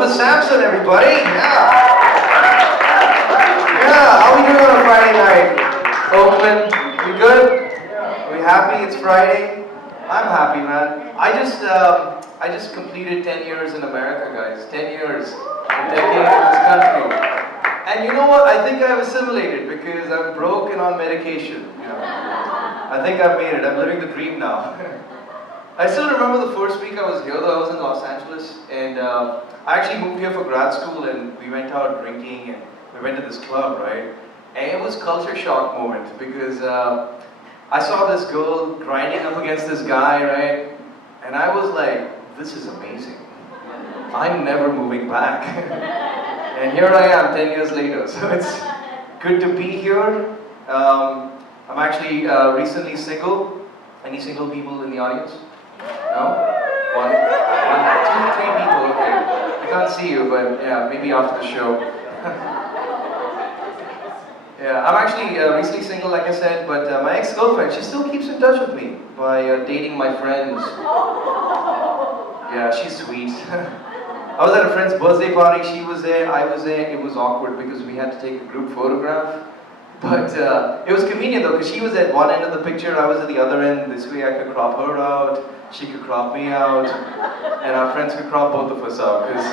for Samson, everybody. Yeah, how we doing on a Friday night? Oakland, we good? We happy? It's Friday. I'm happy, man. I just completed 10 years in America, guys. 10 years, a decade in this country. And you know what? I think I've assimilated because I'm broke and on medication. I think I've made it. I'm living the dream now. I still remember the first week I was here, though. I was in Los Angeles, and I actually moved here for grad school, and we went out drinking, and we went to this club, right? And it was culture shock moment because I saw this girl grinding up against this guy, right? And I was like, this is amazing. I'm never moving back. And here I am 10 years later, so it's good to be here. I'm actually recently single. Any single people in the audience? No? One, two, three people, okay. I can't see you, but yeah, maybe after the show. Yeah, I'm actually recently single, like I said, but my ex-girlfriend, she still keeps in touch with me by dating my friends. Yeah, she's sweet. I was at a friend's birthday party, she was there, I was there. It was awkward because we had to take a group photograph. But it was convenient though, because she was at one end of the picture, I was at the other end. This way I could crop her out, she could crop me out, and our friends could crop both of us out, because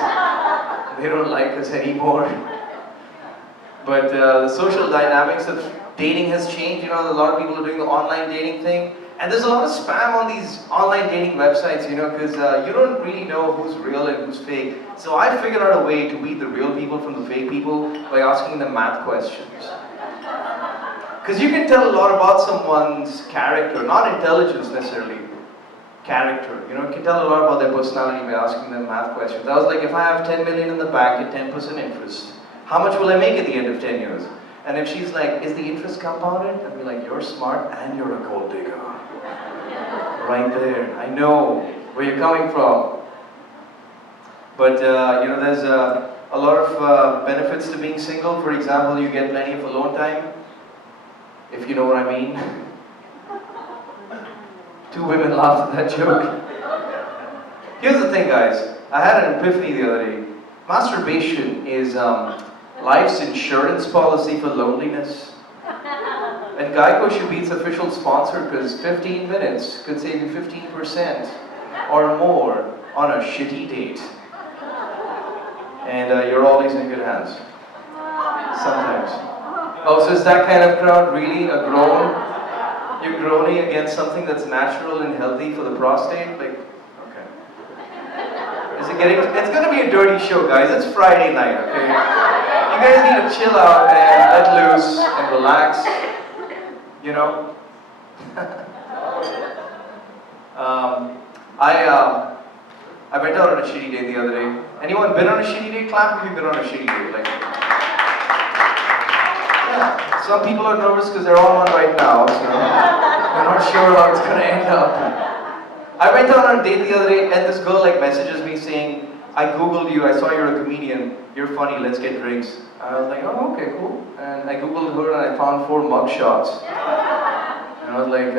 they don't like us anymore. But the social dynamics of dating has changed. You know, a lot of people are doing the online dating thing. And there's a lot of spam on these online dating websites, you know, because you don't really know who's real and who's fake. So I figured out a way to weed the real people from the fake people by asking them math questions. Because you can tell a lot about someone's character, not intelligence necessarily, character. You know, you can tell a lot about their personality by asking them math questions. I was like, if I have 10 million in the bank at 10% interest, how much will I make at the end of 10 years? And if she's like, is the interest compounded? I'd be like, you're smart and you're a gold digger. Right there. I know where you're coming from. But, you know, there's a lot of benefits to being single. For example, you get plenty of alone time. If you know what I mean. Two women laughed at that joke. Here's the thing, guys. I had an epiphany the other day. Masturbation is life's insurance policy for loneliness. And Geico should be its official sponsor because 15 minutes could save you 15% or more on a shitty date. And you're always in good hands. Sometimes. Oh, so is that kind of crowd really a groan? You're groaning against something that's natural and healthy for the prostate? Like, okay. Is it getting, it's gonna be a dirty show, guys. It's Friday night, okay? You guys need to chill out and let loose and relax. You know? I went out on a shitty day the other day. Anyone been on a shitty day? Clap if you've been on a shitty day. Like, yeah. Some people are nervous because they're on one right now, so they're not sure how it's gonna end up. I went out on a date the other day and this girl like messages me saying, I googled you, I saw you're a comedian, you're funny, let's get drinks. I was like, oh, okay, cool. And I googled her and I found 4 mug shots. And I was like,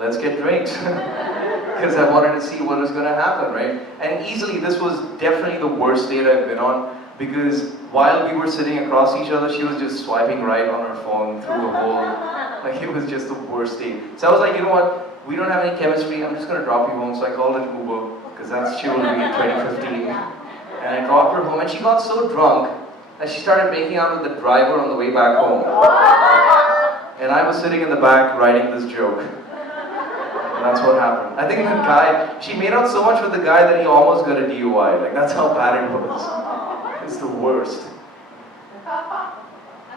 let's get drinks. Because I wanted to see what was going to happen, right? And easily, this was definitely the worst date I've been on. Because while we were sitting across each other, she was just swiping right on her phone through the whole, like it was just the worst date. So I was like, you know what? We don't have any chemistry, I'm just going to drop you home. So I called an Uber, because that's chivalry in 2015. And I dropped her home, and she got so drunk that she started making out with the driver on the way back home. And I was sitting in the back writing this joke. And that's what happened. I think the guy, she made out so much with the guy that he almost got a DUI. Like, that's how bad it was. It's the worst.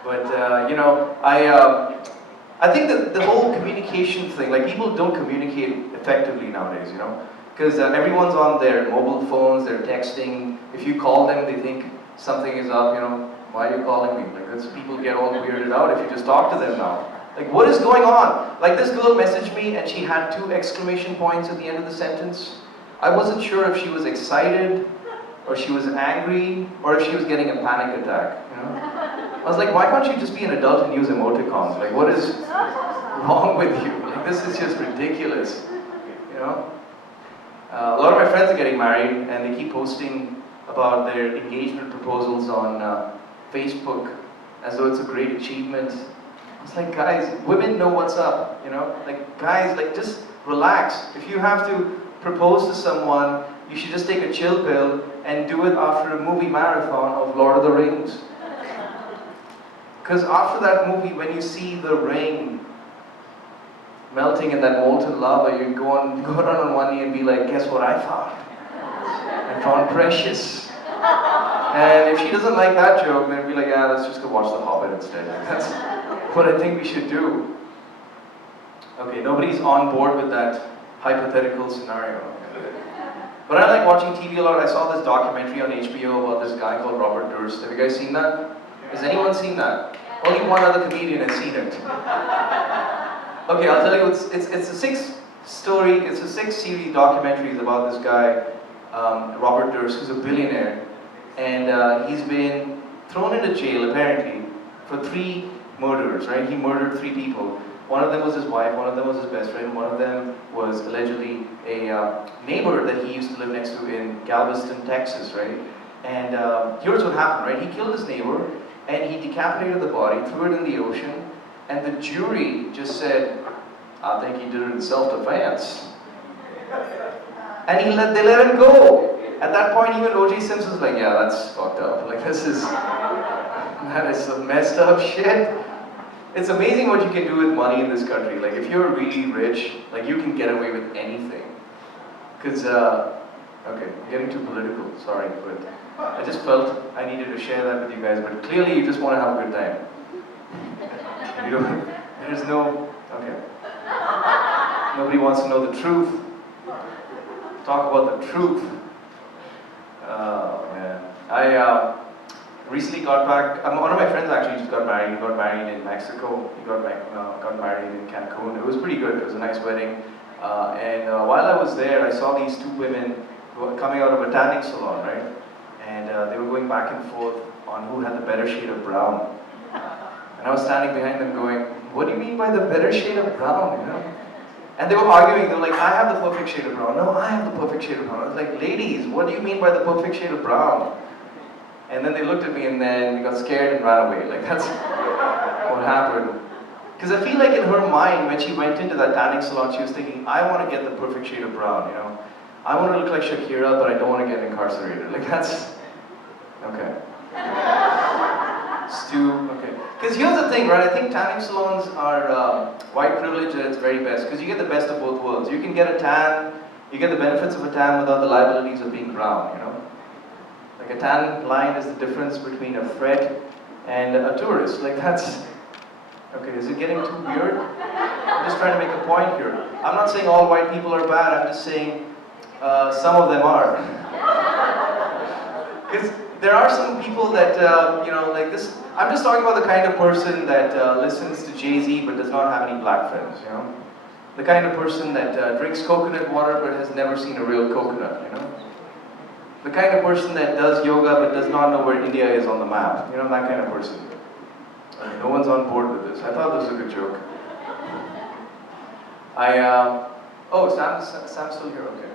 But, you know, I think that the whole communication thing, like people don't communicate effectively nowadays, you know? Because everyone's on their mobile phones, they're texting. If you call them, they think something is up, you know? Why are you calling me? Like, that's, people get all weirded out if you just talk to them now. Like, what is going on? Like, this girl messaged me and she had 2 exclamation points at the end of the sentence. I wasn't sure if she was excited, or she was angry, or if she was getting a panic attack, you know? I was like, why can't you just be an adult and use emoticons? Like, what is wrong with you? Like, this is just ridiculous, you know? A lot of my friends are getting married, and they keep posting about their engagement proposals on Facebook as though it's a great achievement. It's like, guys, women know what's up, you know? Like, guys, like, just relax. If you have to propose to someone, you should just take a chill pill and do it after a movie marathon of Lord of the Rings. Because after that movie, when you see the ring melting in that molten lava, you go down on one knee and be like, guess what I found? I found Precious. And if she doesn't like that joke, then be like, yeah, let's just go watch The Hobbit instead. That's what I think we should do. Okay, nobody's on board with that hypothetical scenario. But I like watching TV a lot. I saw this documentary on HBO about this guy called Robert Durst. Have you guys seen that? Has anyone seen that? Only one other comedian has seen it. Okay, I'll tell you, it's a six series documentaries about this guy, Robert Durst, who's a billionaire. And he's been thrown into jail, apparently, for 3 murders, right? He murdered 3 people. One of them was his wife, one of them was his best friend, one of them was allegedly a neighbor that he used to live next to in Galveston, Texas, right? And here's what happened, right? He killed his neighbor, and he decapitated the body, threw it in the ocean, and the jury just said, I think he did it in self-defense. And they let him go. At that point, even O.J. Simpson's like, yeah, that's fucked up. Like, that is some messed up shit. It's amazing what you can do with money in this country. Like, if you're really rich, like, you can get away with anything. Because, okay, I'm getting too political, sorry, but I just felt I needed to share that with you guys, but clearly you just want to have a good time. You know, there's no, okay. Nobody wants to know the truth. Talk about the truth. Oh, man. I recently got back, one of my friends actually just got married. He got married in Mexico. He got married in Cancun. It was pretty good. It was a nice wedding. And while I was there, I saw these 2 women coming out of a tanning salon, right? And they were going back and forth on who had the better shade of brown. And I was standing behind them going, what do you mean by the better shade of brown, you know? And they were arguing, they were like, I have the perfect shade of brown. No, I have the perfect shade of brown. I was like, ladies, what do you mean by the perfect shade of brown? And then they looked at me and then they got scared and ran away. Like, that's what happened. Because I feel like in her mind, when she went into that tanning salon, she was thinking, I want to get the perfect shade of brown, you know? I want to look like Shakira, but I don't want to get incarcerated. Like, that's, okay. Stu, okay. Because here's the thing, right? I think tanning salons are white privilege at its very best. Because you get the best of both worlds. You can get a tan, you get the benefits of a tan without the liabilities of being brown, you know? Like a tan line is the difference between a threat and a tourist. Like that's, okay, is it getting too weird? I'm just trying to make a point here. I'm not saying all white people are bad, I'm just saying some of them are. Because there are some people that, you know, like this, I'm just talking about the kind of person that listens to Jay-Z but does not have any black friends, you know? The kind of person that drinks coconut water but has never seen a real coconut, you know? The kind of person that does yoga but does not know where India is on the map, you know, that kind of person. No one's on board with this. I thought this was a good joke. Oh, Sam's still here, okay.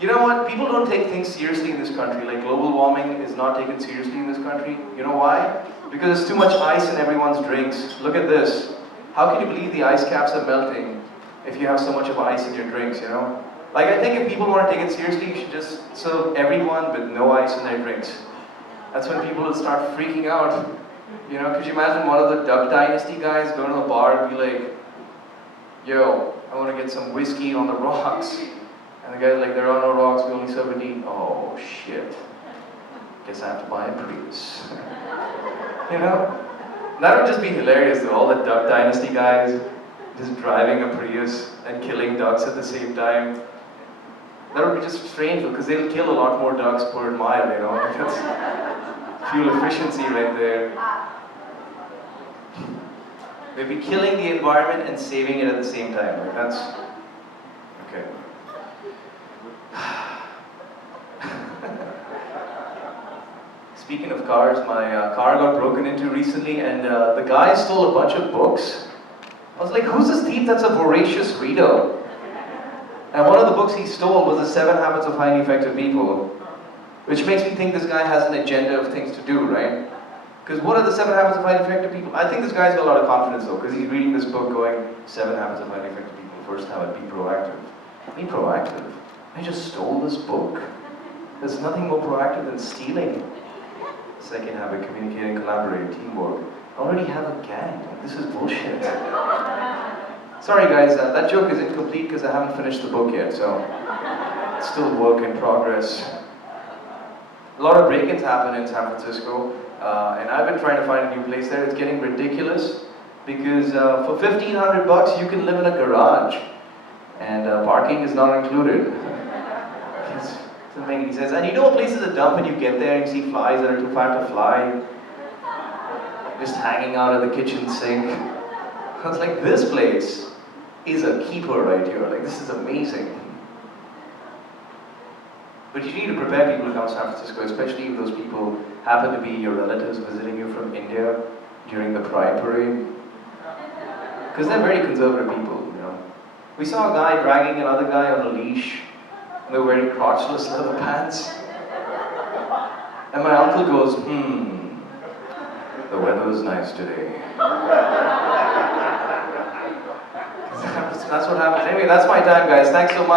You know what? People don't take things seriously in this country. Like global warming is not taken seriously in this country. You know why? Because there's too much ice in everyone's drinks. Look at this. How can you believe the ice caps are melting if you have so much of ice in your drinks, you know? Like I think if people want to take it seriously, you should just serve everyone with no ice in their drinks. That's when people will start freaking out. You know, could you imagine one of the Duck Dynasty guys going to a bar and be like, yo, I want to get some whiskey on the rocks. And the guy's like, there are no rocks, we only serve it. Oh shit. Guess I have to buy a Prius. You know? That would just be hilarious though, all the Duck Dynasty guys just driving a Prius and killing ducks at the same time. That would be just strange because they'll kill a lot more ducks per mile, you know? That's fuel efficiency right there. They'd be killing the environment and saving it at the same time. Like that's, okay. Speaking of cars, my car got broken into recently and the guy stole a bunch of books. I was like, who's this thief that's a voracious reader? And one of the the books he stole was The 7 Habits of Highly Effective People, which makes me think this guy has an agenda of things to do, right? Because what are the 7 habits of highly effective people? I think this guy's got a lot of confidence though, because he's reading this book going, 7 habits of highly effective people. First habit, be proactive. Be proactive? I just stole this book. There's nothing more proactive than stealing. Second habit, communicate and collaborate, teamwork. I already have a gang. This is bullshit. Sorry guys, that joke is incomplete because I haven't finished the book yet, so it's still a work in progress. A lot of break-ins happen in San Francisco, and I've been trying to find a new place there. It's getting ridiculous because for $1,500 you can live in a garage, and parking is not included. It doesn't make any sense. And you know a place is a dump and you get there and you see flies that are too fat to fly, just hanging out at the kitchen sink. I was like, this place is a keeper right here. Like, this is amazing. But you need to prepare people to come to San Francisco, especially if those people happen to be your relatives visiting you from India during the Pride Parade. Because they're very conservative people, you know. We saw a guy dragging another guy on a leash, and they were wearing crotchless leather pants. And my uncle goes, the weather is nice today. That's what happens. Anyway, that's my time, guys. Thanks so much.